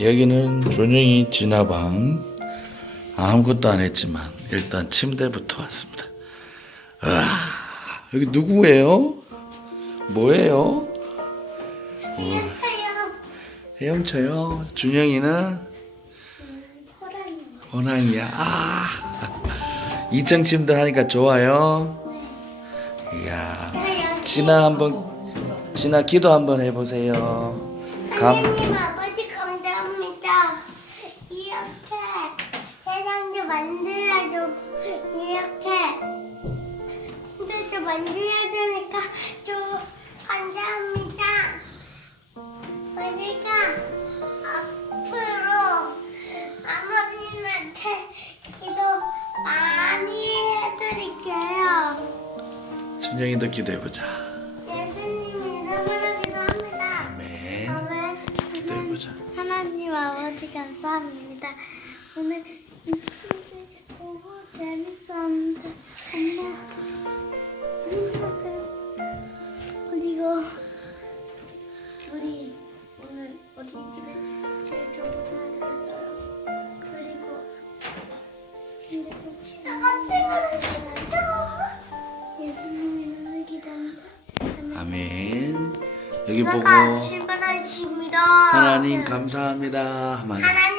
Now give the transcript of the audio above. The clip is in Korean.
여기는 준영이 진화방. 아무것도 안 했지만 일단 침대부터 왔습니다. 아, 여기 누구예요? 뭐예요? 괜찮아요. 헤엄쳐요. 준영이는 호랑이. 호랑이야. 아, 2층 침대 하니까 좋아요. 이야. 진아 한번, 진아 기도 한번 해보세요. 감, 하나님 아버지 감사합니다. 이렇게 세상도 만들어줘. 이렇게 침대도 만들어야 되니까 좀 감사합니다. 우리가 앞으로 아버님한테 기도 많이 해드릴게요. 준영이도 기도해보자. 예수님 이름으로 기도합니다. 아멘. 아멘. 기도해보자. 하나님 아버지 감사합니다. 오늘 너무 재밌었는데 엄마 힘들었대. 그리고 우리 오늘 우리 집에 제일 좋은 날이었어요. 그리고 집에서 나가 친구를 예수님 이름으로 기도합니다. 아멘. 여기 보고 출발하십니다. 하나님 감사합니다. 하나님. 하나님 감사합니다.